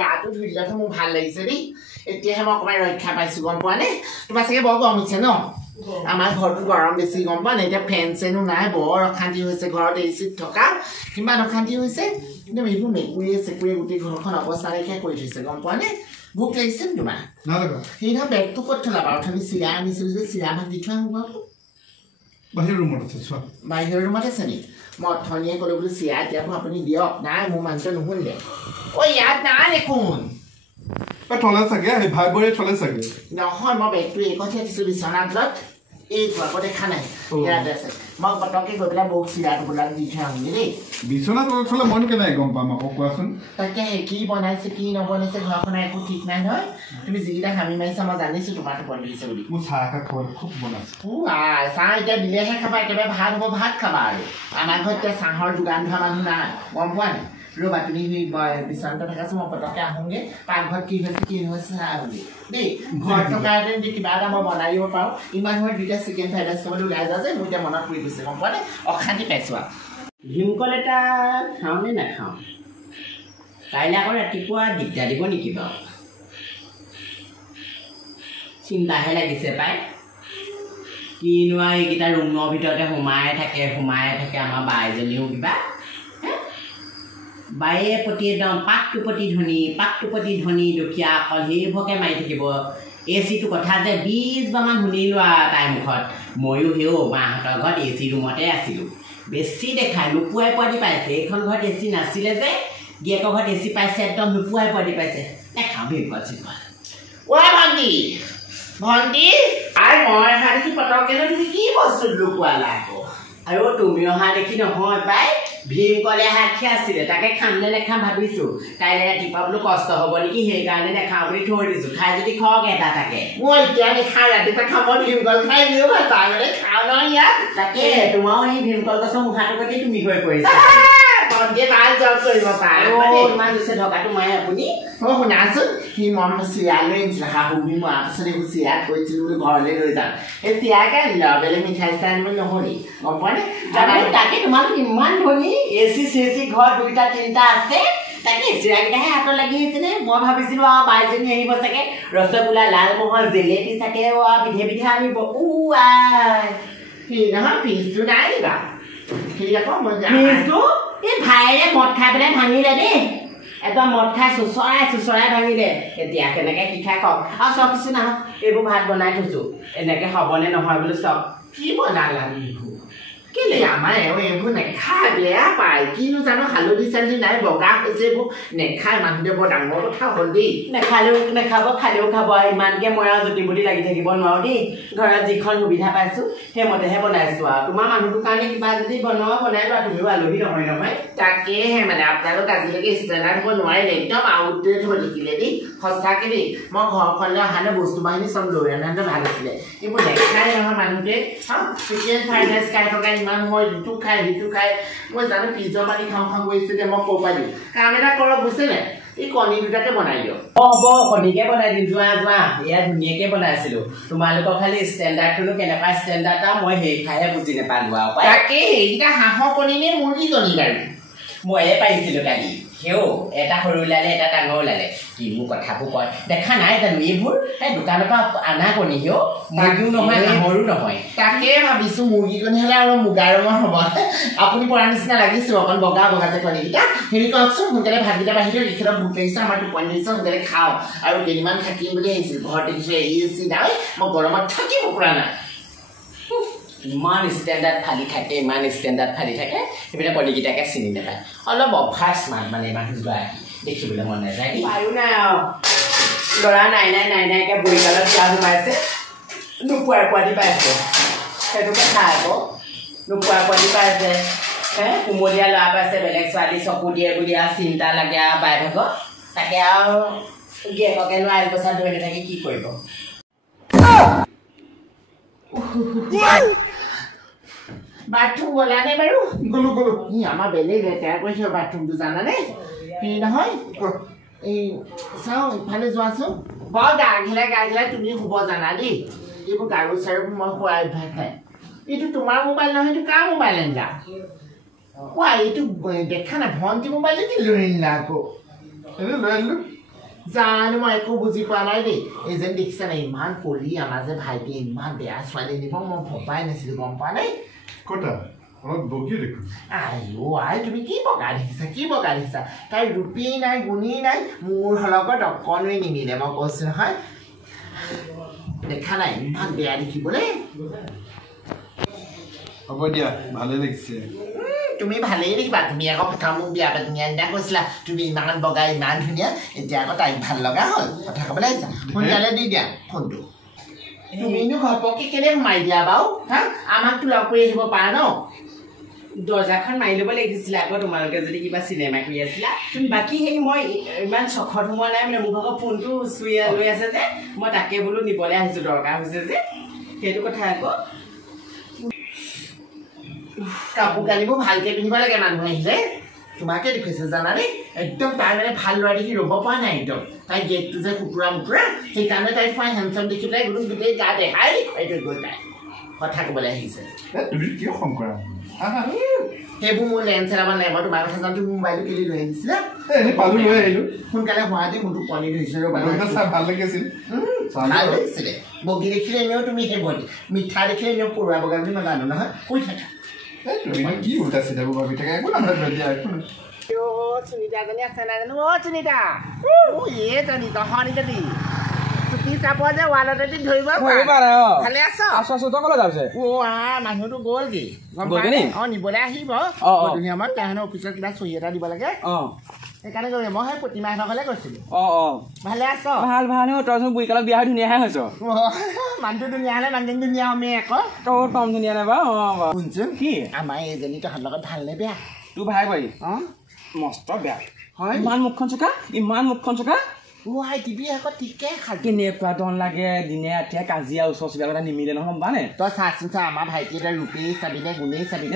গাটো ধুইলাটো মোৰ ভাল লাগিছে দেই এতিয়াহে মই অকণমান ৰক্ষা পাইছো গম পোৱা নে তোমাৰ চাগে বৰ গৰম হৈছে ন আমাৰ ঘৰটো গৰম বেছি গম পোৱা নে এতিয়া ফেন চেনো নাই বৰ অশান্তি হৈছে ঘৰত এচিত থকা কিমান অশান্তি হৈছে কিন্তু এইবোৰ মেকুৰীয়ে চেকুৰীয়ে গোটেই ঘৰখন অৱস্থা নাইকিয়া কৰি থৈছে গম পোৱা নে ভোক লাগিছে নে তোমাৰ সেইদিনা বেগটো ক'ত থলা বাৰু অথনি চিৰা আনিছিলো যে চিৰা ভাত দি থোৱা হ'ব বাহিৰৰ ৰুমত আছে চোৱা বাহিৰৰ ৰুমত আছে নি মই অথনিয়ে ক'লো বোলো চিৰা এতিয়া আপুনি দিয়ক নাই মোৰ মানুহটো নুশুনিলে ঐ ইয়াত নাই দেখোন থলে চাগে সেই ভাই বৰে থলে চাগে নহয় মই বেগটো এইকণ থৈছোঁ বিচনাত এইটো আকৌ দেখা নাই ইয়াতে আছে মই পটককৈ গৈ পেলাই বহুত চিৰা টোপোলাত দি থৈ আহোঁ দেই বিচনাত থলে মন কেনে গম পাম আকৌ কোৱাচোন তাকে কি বনাইছে কি নবনাইছে ঘৰখন একো ঠিক নাই নহয় তুমি যিকেইটা হামি মাৰিছা মই জানিছোঁ তোমাৰ টোপনি দিছে বুলি মোৰ চাহ একাপ খাবলৈ খুব মন আছে চাহ এতিয়া দিলেহে খাবা একেবাৰে ভাত হ'ব ভাত খাবা আৰু আমাৰ ঘৰত এতিয়া চাহৰ যোগান ধৰা মানুহ নাই গম পোৱা নাই ৰ'বা তুমি বিচনাতে থাকাছো মই পটককৈ আহোঁগৈ পাকঘৰত কি হৈছে চাহ বুলি দেই ঘৰত থকা হেঁতেন কিবা এটা মই বনাই দিব পাৰোঁ ইমান সময় দুইটা চিকেন ফ্ৰাইড ৰাইচ খাবলৈ ওলাই যাওঁ যে মোৰ এতিয়া মনত পৰি গৈছে গম পোৱা নে অশান্তি পাইছোঁ আৰু ভীমকল এটা খাওঁ নে নাখাওঁ কাইলৈ আকৌ ৰাতিপুৱা দিগদাৰ দিব নেকি বাৰু চিন্তাহে লাগিছে পাই কিনো আৰু এইকেইটা ৰুমৰ ভিতৰতে সোমাই থাকে আমাৰ বাইজনীও কিবা বায়ে প্ৰতি একদম পাকটো প্ৰতি ধনী দুখীয়া অকল সেইবোৰকে মাৰি থাকিব এ চিটো কথা যে 20 বাৰমান শুনিলোঁ আৰু তাইৰ মুখত ময়ো সেও মাহঁতৰ ঘৰত এ চি ৰুমতে আছিলোঁ বেছি দেখাই নোপোৱাই পোৱাদি পাইছে এইখন ঘৰত এ চি নাছিলে যে গিয়েকৰ ঘৰত এ চি পাইছে একদম নোপোৱাই পোৱাদি পাইছে নেখাওঁ ভীমকল চিমকল ভণ্টি আৰু মই অহা দেখি পটককৈ তুমি কি বস্তু লুকুৱালা আকৌ আৰু তুমি অহা দেখি নহয় পাই ভীমকলে সাক্ষী আছিলে তাকে খাম নে নেখাম ভাবিছোঁ কাইলৈ ৰাতিপুৱা বোলো কষ্ট হ'ব নেকি সেইকাৰণে নেখাওঁ বুলি থৈ দিছোঁ খাই যদি খওক এটা তাকে মই এতিয়া নেখাওঁ ৰাতিপুৱা খাম মই ভীমকল খাই দিওঁ তাৰমানে খাওঁ নহয় ইয়াত তাকে তোমাৰো সেই ভীমকল গছৰ মুখাটোৰ প্ৰতি তুমি হৈ পৰিছা ভণ্টিয়ে ভাল জব কৰিব পাৰে ইমান দিছে ঢকাটো মায়ে আপুনি শুনাচোন সি মন চিৰা লৈ আনিছিলে শাহুবি মৰাৰ পাছত এইবোৰ চিৰা থৈছিলোঁ বুলি ঘৰলৈ লৈ যাম সেই চিৰাকে আনিলে বেলেগ মিঠাই চিঠাই আনিব নহ'লি গম পোৱা নে তাকে তোমালোক ইমান ধনী এ চি ঘৰ 2টা 3টা আছে তাকে চিৰাকেইটাহে হাতত লাগি আহিছেনে মই ভাবিছিলোঁ আৰু বাইজনী আহিব চাগে ৰসগোল্লা লালমোহন জেলেপি চাগে বিধে বিধে আনিব নহয় ফিজটো নাই দিবা সেই আকৌ ফিজটো এই ভাইৰে মদ খাই পেলাই ভাঙিলে দেই একদম মদ খাই চুচৰাই ভাঙিলে এতিয়া কেনেকৈ কি খাই কওক আৰু চব কিছু নাহক এইবোৰ ভাত বনাই থৈছোঁ এনেকৈ হ'বনে নহয় বোলো চব কি বনালা এইবোৰ কেলে আমাৰ এইবোৰ নেখায় বেয়া পায় কিনো জানো হালধি চালধি নাই বগা হৈছে এইবোৰ নেখায় মানুহটোৱে বৰ ডাঙৰ কথা হ'ল দেই নেখালেও নেখাব খালেও খাব ইমানকৈ মই আৰু জুতি বুটি লাগি থাকিব নোৱাৰোঁ দেই ঘৰত যিখন সুবিধা পাইছোঁ সেইমতেহে বনাইছোঁ আৰু তোমাৰ মানুহটোৰ কাৰণে কিবা যদি বনোৱা বনাই লোৱা তুমিও আলহী নহয় তাকেহে মানে আপোনালোক আজিলৈকে ষ্টেণ্ডাৰ্ড হ'ব নোৱাৰিলে একদম আউটডেট হৈ থাকিলে দেই সঁচাকৈ দেই মই ঘৰখনলৈ অহালৈ বস্তু বাহিনী চব লৈ আনাটো ভাল আছিলে এইবোৰ নেখায় নহয় মানুহটোৱে চিকেন ফ্ৰাইড ৰাইচ খাই থকা ইমান মই ইটো খাই সিটো খাই মই জানো পিজ্জা পানী খাওঁ গৈছোঁ যে মই ক'ৰ পৰা দিওঁ কাম এটা কৰক বুজিছেনে এই কণী দুটাকে বনাই দিয়ক হ'ব কণীকে বনাই দিম যোৱা এয়া ধুনীয়াকৈ বনাইছিলোঁ তোমালোকৰ খালি ষ্টেণ্ডাৰ্ডটোনো কেনেকুৱা ষ্টেণ্ডাৰ্ড আৰু মই সেই খাইহে বুজি নাপালোঁ আৰু তাকে সেইকেইটা হাঁহৰ কণী নে মুৰ্গী কণী বাৰু ময়ে পাৰিছিলোঁ কালি সেও এটা সৰু ওলালে এটা ডাঙৰ ওলালে কিনো কথাবোৰ কয় দেখা নাই জানো এইবোৰ সেই দোকানৰ পৰা আনা কণী সেও মুৰ্গীও নহয় হাঁহৰো নহয় তাকে ভাবিছোঁ মুৰ্গী কণী হ'লে আৰু মুগা ৰঙৰ হ'ব আপুনি পৰা নিচিনা লাগিছোঁ অকণ বগা যে কণীকেইটা হেৰি কওকচোন সোনকালে ভাতকেইটা বাঢ়ি দিয়ক এইকেইটা ভোক লাগিছে আমাৰ টোপনি লাগিছে সোনকালে খাওঁ আৰু কেইদিনমান থাকিম বুলি আহিছিলোঁ ঘৰত দেখিছোঁ এ চি নাই মই গৰমত থাকিব পৰা নাই ইমান ষ্টেণ্ডাৰ্ড ফালি থাকে সেইপিনে কণীকেইটাকে চিনি নাপায় অলপ অভাৰ স্মাৰ্ট মানে মানুহগৰাকী দেখিবলৈ মন নাযায় পাৰো নাই আৰু ল'ৰা নাইকৈ বৰিকালত যোৱা সোমাইছে নোপোৱাৰ পোৱালি পাইছে সেইটোকে খাই আকৌ নোপোৱাৰ পোৱালি পাইছে কুমলীয়া ল'ৰা পাইছে বেলেগ ছোৱালী চকু দিয়ে বুলি আৰু চিন্তা লাগে আৰু বাই ভাগত তাকে আৰু গিয়েককে নোৱাৰিল পইচা ধৰি নাথাকি কি কৰিব বাথৰুম গ'লা নে বাৰু গ'লো আমাৰ বেলেগ লেতেৰা কৰিছে বাথৰুমটো জানানে হেৰি নহয় এই চাওঁ ইফালে যোৱাচোন বৰ গা ঘেলাই তুমি শুব জানা দেই এইবোৰ গাৰু চাৰু মই শোৱাৰ অভ্যাস নাই এইটো তোমাৰ মোবাইল নহয়, এইটো কাৰ মোবাইল আনিলা? কোৱা এইটো দেখা নাই ভণ্টি মোবাইল কি লৈ আনিলা আকৌ? এনেই লৈ আনিলোঁ। জানো মই একো বুজি পোৱা নাই দেই। এই যেন দেখিছা নাই ইমান পৰি আমাৰ যে ভাইটি ইমান বেয়া ছোৱালী নিব মই ভবাই নাছিলো গম পোৱা নাই। কটা অলপ বগীয়ে দেখোন। আই তুমি কি বগা দেখিছা তাই ৰূপী নাই গুণী নাই মোৰ লগত অকণোৱে নিমিলে মই কৈছো নহয়। দেখা নাই ইমান বেয়া দেখিবলৈ। হ'ব দিয়া ভালে লাগিছে। তুমি ভালেই দেখিবা। তুমি আকৌ কথা মোক বিয়া পাতি নিয়া কৈছিলা তুমি ইমান বগা ইমান ধুনীয়া, এতিয়া আকৌ তাইক ভাল লগা হ'ল। কথা ক'বলৈ আহিছা সোনকালে দি দিয়া ফোনটো। তুমিনো ঘপককে কেলে সোমাই দিয়া বাৰু? হা আমাকতো লগ কৰি আহিব পাৰা ন? দৰ্জাখন মাৰি ল'ব লাগিছিলে আকৌ তোমালোকে যদি কিবা চিনেমা কৰি আছিলা। বাকী সেই মই ইমান চখত সোমোৱা নাই মানে, মোক আকৌ ফোনটো চুই লৈ আছে যে মই তাকে বোলো নিবলৈ আহিছোঁ, দৰকাৰ হৈছে যে সেইটো কথা আকৌ। কাপোৰ কানিবোৰ ভালকে পিন্ধিব লাগে মানুহ আহিলে। তোমাকে দেখিছে জানানে একদম তাই মানে ভাল ল'ৰা দেখি ৰ'ব পৰা নাই একদম। তাই গেটটো যে কুকুৰা মুকুৰা সেইকাৰণে তাই খুৱাই হেণ্ডচাম দেখি পেলাই গোটেই গা দেখাই দেখুৱাই থৈ গ'ল তাই। কথা ক'বলৈ আহিছে। তুমি কিয় খং কৰা? সেইবোৰ মোৰ লেন্স এৰাব নাই। মই তোমাৰ কথা জানো মোবাইলটো কেলি লৈ আহিছিলে। পালো লৈ আহিলোঁ সোনকালে হোৱাদি মোৰতো পনি ধৰিছে ভাল লাগিছিল। ভাল লাগিছিলে বগী দেখিলে এনেও তুমি সেই বগী, মিঠা দেখিলে এনেও পৰুৱা বগা বুলি মই জানো নহয়। কৈ থাকা তুমি কি উল্টা চিধাবোৰ ভাবি থাকে একো নাভাবিবা দিয়া একো নাই। সুনিতাজনী আছে নাই জানো? অ' সুনিতা এইজনী তহঁতিজনী চুটি চাপৰ যে ৱালতে ধৰিব ভালে আছ? মানুহটো গ'লগে অ' নিবলৈ আহিব দুনীয়ামান তাহাঁতৰ অফিচত কিবা চহী এটা দিব লাগে সেইকাৰণে গ'লে। মই সেই প্ৰতিমাহঁতৰ ঘৰলৈ গৈছিলো। ভালে আছ? ভাল তইচোন বুঢ়ীকালত বিয়া হৈ ধুনীয়াহে হৈছ। মানুহটো ধুনীয়া হ'লে মানুহজনী ধুনীয়া হ'মেই আকৌ। তোৰ কম ধুনীয়া নাই বাৰু। শুনচোন কি আমাৰ এইজনী তহঁতৰ লগত ভালনে বেয়া? তোৰ ভাই বোৱাৰী মস্ত বেয়া হয়। ইমান মুখখন চোকা আই টিভি আকৌ ঠিকে খাল কেনেকুৱা দন লাগে দিনে ৰাতিয়ে কাজিয়া ওচৰ চুবুৰীয়া কথা নিমিলে নহয় বানে। তই চাচোন চা আমাৰ ভাইটি এটা ৰূপী চাবিনে গুণেই চাবিনে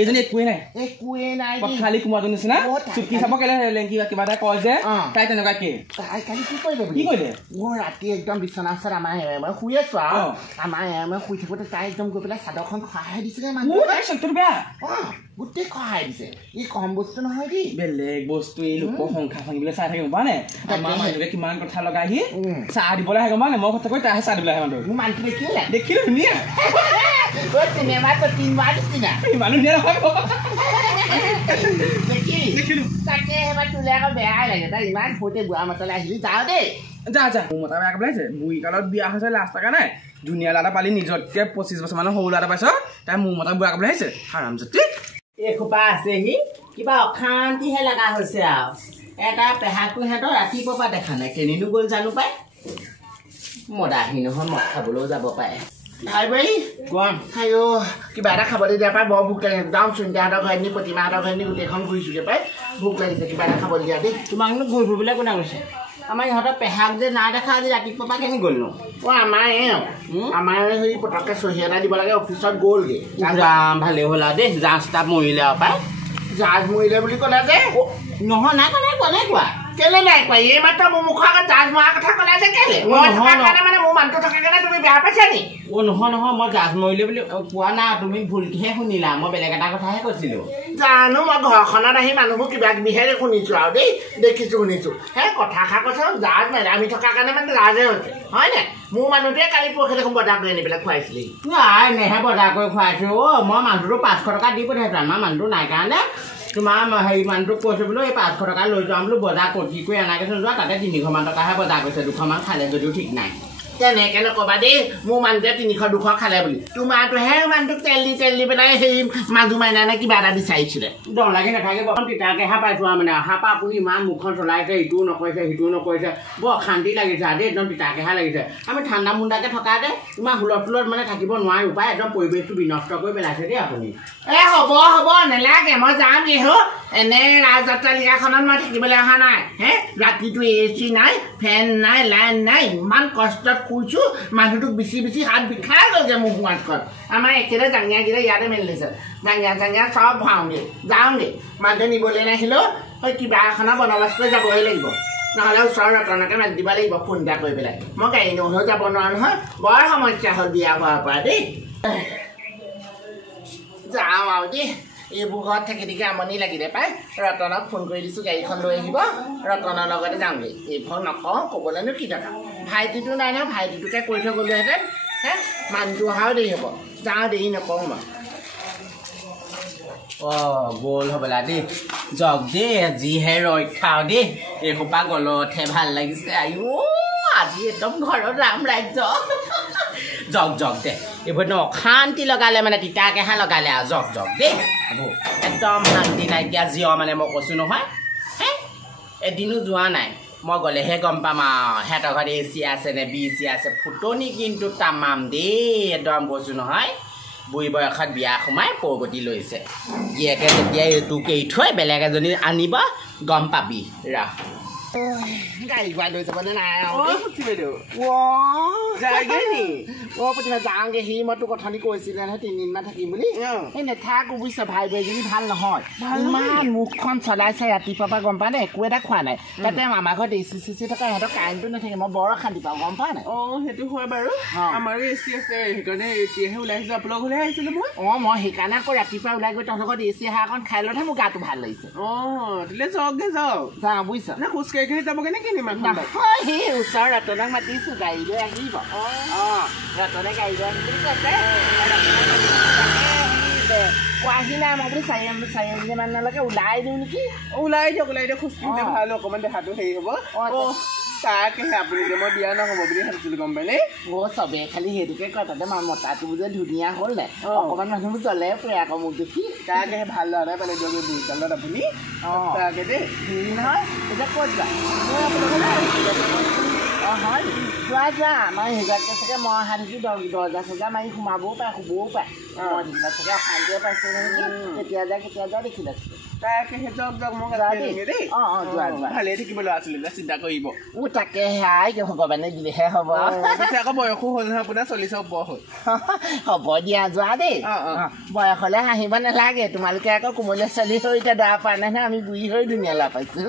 এইজনী একোৱে নাই খালি কুমাৰজনীৰ নিচিনা চুটকি চাব কেলে কিবা এটা কয় যে তাই তেনেকুৱা কি তাই কালি কি কৰিলে মোৰ ৰাতি একদম বিচনা ওচৰত আমাৰ মই শুই আছো আৰু আমাৰ মই শুই থাকোঁতে তাই একদম গৈ পেলাই চাদৰখন খহাই দিছিলে মানুহ বেয়া গোটেই খহাই দিছে। ই কম বস্তু নহয় দেই, বেলেগ বস্তু। এই লোকৰ সংসাৰ ভাঙিবলৈ চাই থাকে গম নে? আমাৰ মানুহটোকে কিমান কথা লগাই আহি চাহ দিবলৈ আহে গম নে? মই কথা কৈ তাইহে চাহ দিবলৈ আহে মানুহটো। মোৰ মানুহটো দেখিলো ধুনীয়া চিনেমাত তিনিবাৰ নিচিনা ইমান ধুনীয়া নহয় দেখিলো তাকে এবাৰ তোলে আকৌ বেয়াই লাগে। তাই ইমান সৰুতে বুঢ়া মাতলৈ আহিলি যাওঁ দেই যা মোৰ মতা বেয়া কৰিছে। বুঢ়ী কালত বিয়া হৈছে লাষ্ট টকা নাই ধুনীয়া ল'ৰা এটা পালি নিজতকে 25 বছৰ মানৰ সৰু ল'ৰা এটা পাইছ তাই মোৰ মতা বুঢ়া কৰিবলৈ আহিছে হাৰামজাতি। এসোপা আছেহি কিবা অশান্তিহে লগা হৈছে আৰু। এটা পেহাকটো সিহঁতৰ ৰাতিপুৱাৰ পৰা দেখা নাই কেনিনো গ'ল জানো পাই। মদাহী নহয় মদ খাবলৈও যাব পাৰে। ভাই ভাই কোৱা আইঅ কিবা এটা খাবলৈ দিয়া পাই বৰ ভোক লাগিছে। যাওঁ সুনিতাহঁতৰ ঘৰত নি প্ৰতিমাহঁতৰ ঘৰত নি গোটেইখন ঘূৰিছোগৈ পাই ভোক লাগিছে। কিবা এটা খাবলৈ দিয়া দেই। তোমাকনো ঘূৰি ফুৰিবলৈ কোনে কৈছে? আমাৰ ইহঁতৰ পেহাক যে নাই দেখা আজি ৰাতিপুৱাৰ পৰা কেনি গ'লনো? আমাৰ সেই পটককৈ চহী এটা দিব লাগে অফিচত গ'লগৈ। ভালেই হ'ল আৰু দেই জাজ তাপ মৰিলে আৰু পাই। জাজ মৰিলে বুলি ক'লে যে নহয় নাই কোৱা কেলে নাই কোৱা? এই মাত্ৰ মোৰ মুখৰ আগত জাজ মৰাৰ কথা ক'লে যে কেলে? মানে মোৰ মানুহটো থকা কাৰণে তুমি বেয়া পাইছা নি? নহয় মই জাজ মৰিলে বুলি কোৱা নাই, তুমি ভুলকেহে শুনিলা। মই বেলেগ এটা কথাহে কৈছিলো। জানো মই ঘৰখনত আহি মানুহবোৰ কিবা কিবিহে শুনিছো আৰু দেই শুনিছো সেই কথা এষাৰ কৈছে জাজ নাই আমি থকাৰ কাৰণে মানে জাজে হৈছে হয় নাই? মোৰ মানুহটোৱে কালি পৰহি দেখোন বজাৰ কৰি আনি পেলাই খুৱাইছিলি। নেহে বজাৰ কৰি খুৱাইছো। মই মানুহটো 500 টকা দি পঠিয়াইছো। আমাৰ মানুহটো নাই কাৰণে তোমাৰ হেৰি মানুহটোক কৈছো বোলো এই 500 টকা লৈ যাওঁ বোলো বজাৰ কৰি কৰি অনাগেচোন যোৱা তাতে 300 মান টকাহে বজাৰ কৰিছে। 200 মান খালে যদিও ঠিক নাই। তেনেকে নকবা দেই মোৰ মানুহটোৱে 300 200 খালে বুলি। তোমাৰটোহে মানুহটোক তেল দি পেলাই সেই মাজু মাইনা নে কিবা এটা বিচাৰিছিলে। দৰ লাগি নাথাকে বৰণ তিতাকেহে পাইছো আৰু মানে অহাৰ পৰা আপুনি ইমান মুখখন চলাইছে ইটোও নকৰিছে সিটোও নকৰিছে বৰ অশান্তি লাগিছে আৰু দেই। একদম তিতাকেহে লাগিছে। আমি ঠাণ্ডা মুণ্ডাকে থকাতে ইমান হুলস্থুলত মানে থাকিব নোৱাৰো পাই। একদম পৰিৱেশটো বিনষ্ট কৰি পেলাইছে দেই আপুনি। হ'ব নেলাগে মই যাম যিহু এনে ৰাজযাত্ৰালিকাখনত মই থাকিবলৈ অহা নাই। ৰাতিটো AC নাই ফেন নাই লাইন নাই ইমান কষ্টত শুইছো মানুহটোক বিচি হাত বিষাই গ'লগৈ মোৰ হোৱাতখন। আমাৰ একেবাৰে জাঙিয়াকেইটা ইয়াতে মেলি দিছে। জাঙিয়া চব ভৰাওঁগৈ যাওঁগৈ। মানুহটো নিবলৈ নাহিলেও কিবা এখনৰ বন্দবস্ত কৰি যাবই লাগিব। নহ'লে ওচৰৰ ৰতনকে মাতি দিব লাগিব ফোন এটা কৰি পেলাই মই গাড়ী নহৈ যাব নোৱাৰো নহয় বৰ সমস্যা হ'ল বিয়া হোৱাৰ পৰা দেই যাওঁ আৰু দেই এইবোৰ ঘৰত থাকি থাকি আমনি লাগিলে পাই ৰতনক ফোন কৰি দিছোঁ গাড়ীখন লৈ আহিব ৰতনৰ লগতে যাওঁগৈ এইবোৰ নকওঁ ক'বলৈনো কি দৰকাৰ ভাইটিটো নাই নহয় ভাইটিটোকে কৈ থৈ গ'লোহেঁতেন হে মানুহটো অহাও দেৰি হ'ব যাওঁ দেৰি নকওঁ মই গ'ল হ'বলা দেই যাওক দেই যিহে ৰক্ষাও দেই এইসোপা গলতহে ভাল লাগিছে আইও আজি একদম ঘৰত ৰাম ৰাজ্য যাওক দে এইবোৰ অশান্তি লগালে মানে তিতাকেহা লগালে আৰু যাওক দেই এইবোৰ একদম শান্তি নাইকিয়া জিঅ মানে মই কৈছোঁ নহয় হে এদিনো যোৱা নাই মই গ'লেহে গম পাম আৰু সিহঁতৰ ঘৰত AC আছে নে BC আছে ফুটনি কিন্তু তামাম দেই একদম কৈছোঁ নহয় বুঢ়ী বয়সত বিয়া সোমাই পৰগতি লৈছে জীয়েকে যেতিয়া এইটোক এৰি থৈ বেলেগ এজনী আনিব গম পাবি ৰাহ গাড়ী ঘোঁৰা লৈ যাবলৈ নাই প্ৰতিভা যাওঁগৈ সি মই তোক অথনি কৈছিলে নহয় 3 দিনমান থাকিম বুলি এই নেথাকো বুজিছ ভাই বোৱাৰীজনী ভাল নহয় ইমান মুখখন চলাইছে ৰাতিপুৱাৰ পৰা গম পা নে একো এটা খোৱা নাই তাতে আমাৰ ঘৰত AC থকা সিহঁতৰ কাৰেণ্টটো নাথাকে মই বৰ অশান্তি পাওঁ গম পা নাই সেইটো হয় বাৰু আমাৰো AC আছে সেইকাৰণে এতিয়াহে ওলাই আহিছোঁ আপোনালোক ঘৰলৈ আহিছিলোঁ মই সেইকাৰণে আকৌ ৰাতিপুৱা ওলাই গৈ তহঁতৰ ঘৰত AC অকণ খাই লওঁহে মোৰ গাটো ভাল লাগিছে তেতিয়াহ'লে যাওকগৈ যাওক যাওঁ বুজিছ না খোজকাঢ়ি যাবগৈ নে কিনি ইমান সেই ওচৰৰ ৰতনক মাতিছোঁ গাড়ী লৈ আহিব ৰতনে গাড়ী লৈ আহিম বুলি কৈছে কোৱাহি নাই মই বোলো 4 মানলৈকে ওলাই দিওঁ নেকি ওলাই দিয়ক খোজকাঢ়িলে ভাল অকণমান দেহাটো হেৰি হ'ব তাকেহে আপুনি যে মই বিয়া নহ'ব বুলি ভাবিছিলোঁ গম পাইনে চবেই খালি সেইটোকে কয় তাতে মতাটো যে ধুনীয়া হ'ল নাই অকণমান মানুহবোৰ জ্বলে পৰে আকৌ মোক দেখি তাকেহে ভাল ল'ৰা পালে দিয়ক বুঢ়ীকালত আপুনি তাকে দেই নহয় এতিয়া ক'ত যোৱা হয় যোৱা আমাৰ সেইগৰাকীকে চাগে মই অহা দেখি দৰ্জা চৰ্জা মাৰি সোমাবও পাৰে শুবও পাৰে মই সেইবিলাক চাগে অশান্তিয়ে পাইছোঁ নেকি কেতিয়া যায় দেখিলে তাকেহে যাওক মোক দেই যোৱা ভালেই থাকিব ল'ৰা ছোৱালীবিলাক চিন্তা কৰিব তাকে সেয়াই ভগৱানে দিলেহে হ'ব আকৌ বয়সো হ'ল নহয় আপোনাৰ 40 ওপৰ হ'ল হ'ব দিয়া যোৱা দেই বয়স হ'লে হাঁহিব নালাগে তোমালোকে আকৌ কোমলীয়া ছোৱালী হৈ এতিয়া দৰা পোৱা নাই নহয় আমি বুঢ়ী হৈ ধুনীয়া ল'ৰা পাইছোঁ